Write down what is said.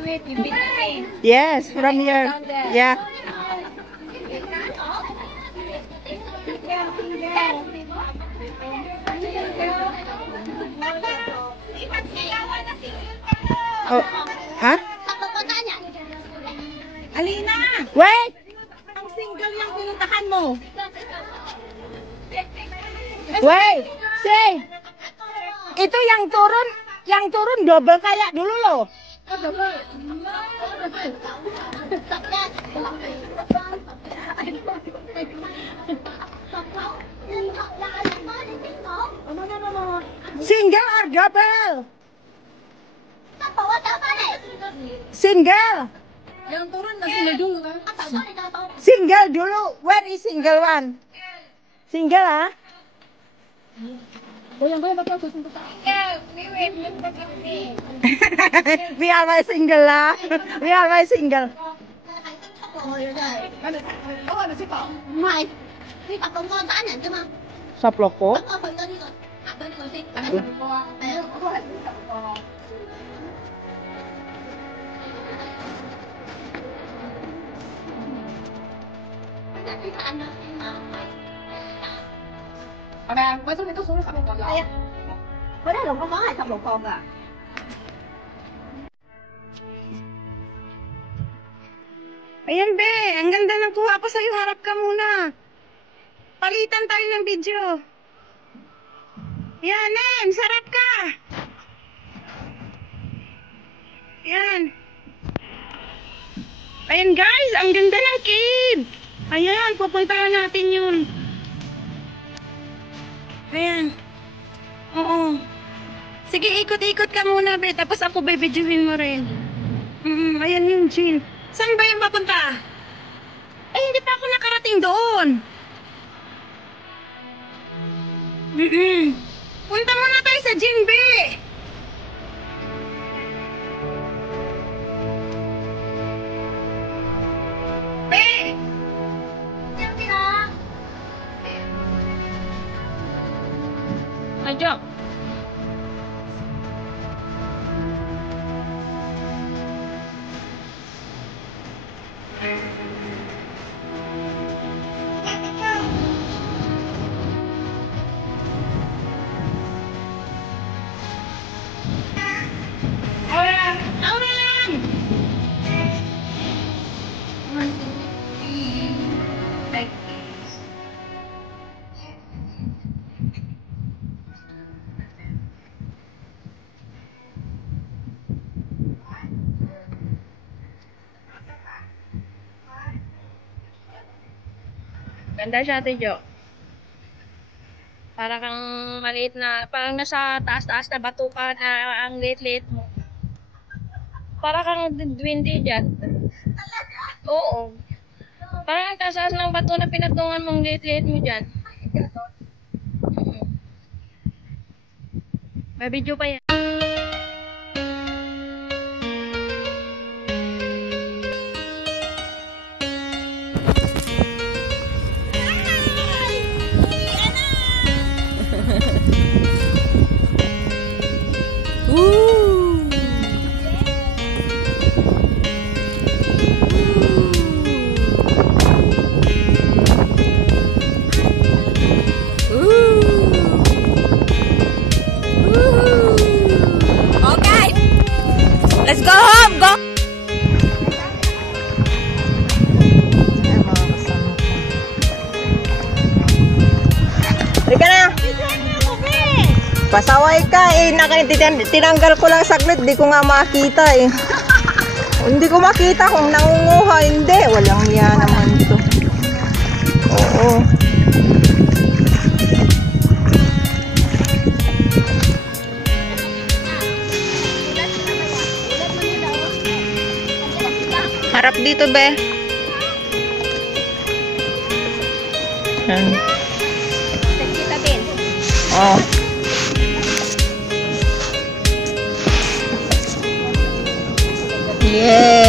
Wait, you beat me. Yes, from here. Yeah. Oh, ha? Alina! Wait! Ang single yung pinuntahan mo. Wait! Say! Itu yang turun double kayak dulu loh. Single or double? Single. Yang turun na sila dulu kan? Single dulu. Where is single one? Single ah? Goyang-goyang tapi aku sentuh tak. We are my single lah. We are my single. Ada sih Pak. Mai. Ini Pak Công tán nhận chứ mà. Sop loko. Mấy số này có số nó sập một con rồi. Bữa đó không có ai sập một con à. Ayan be, ang ganda ng kuha ko sa'yo. Harap ka muna. Palitan tayo ng video. Yan, Nen, sarap ka. Yan. Ayan guys, ang ganda ng cave. Ayan, pupuntahan natin yun. Ayan. Oo. Sige, ikot-ikot ka muna be. Tapos ako bibidyohin mo rin. Ayan yung Jill. Saan ba yung papunta? Eh, hindi pa ako nakarating doon. Punta muna tayo sa gym, be. Be! Ayo. Ganda siya, Ate Jo. Para kang maliit na, parang nasa taas-taas na batukan na ang liit-liit mo. Para kang dwindi dyan. Oo. Parang ang taas ng bato na pinatungan mong liit-liit mo dyan. May video pa yan. Let's go home! Go! Halika na! Pasaway ka eh. Tinanggal ko lang saglit. Di ko nga makita eh. Hindi ko makita kung nangunguha. Hindi. Walang hiya naman to. Oo. Harap dito, be. Kita din. Oh. Yeah.